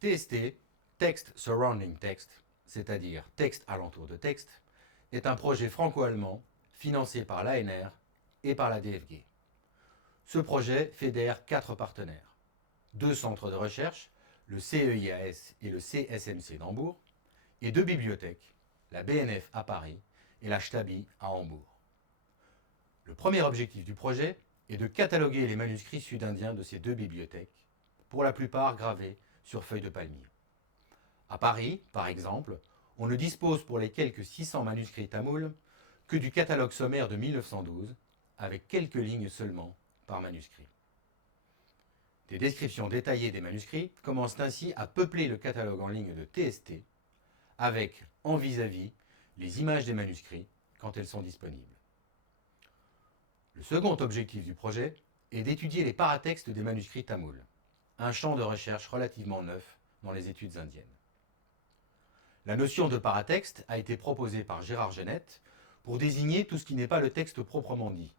TST, Text Surrounding Text, c'est-à-dire texte alentour de texte, est un projet franco-allemand financé par l'ANR et par la DFG. Ce projet fédère 4 partenaires. 2 centres de recherche, le CEIAS et le CSMC d'Hambourg, et 2 bibliothèques, la BNF à Paris et la Stabi à Hambourg. Le premier objectif du projet est de cataloguer les manuscrits sud-indiens de ces 2 bibliothèques, pour la plupart gravés sur feuilles de palmier. À Paris, par exemple, on ne dispose pour les quelques 600 manuscrits tamouls que du catalogue sommaire de 1912, avec quelques lignes seulement par manuscrit. Des descriptions détaillées des manuscrits commencent ainsi à peupler le catalogue en ligne de TST, avec, en vis-à-vis, les images des manuscrits quand elles sont disponibles. Le second objectif du projet est d'étudier les paratextes des manuscrits tamouls, un champ de recherche relativement neuf dans les études indiennes. La notion de paratexte a été proposée par Gérard Genette pour désigner tout ce qui n'est pas le texte proprement dit.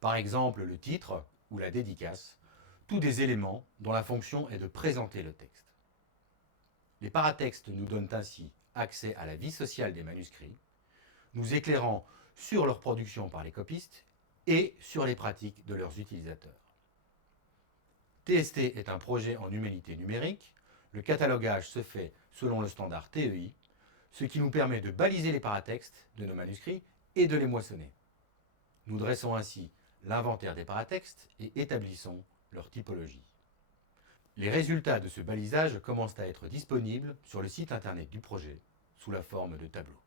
Par exemple, le titre ou la dédicace, tous des éléments dont la fonction est de présenter le texte. Les paratextes nous donnent ainsi accès à la vie sociale des manuscrits, nous éclairant sur leur production par les copistes et sur les pratiques de leurs utilisateurs. TST est un projet en humilité numérique. Le catalogage se fait selon le standard TEI, ce qui nous permet de baliser les paratextes de nos manuscrits et de les moissonner. Nous dressons ainsi l'inventaire des paratextes et établissons leur typologie. Les résultats de ce balisage commencent à être disponibles sur le site internet du projet sous la forme de tableaux.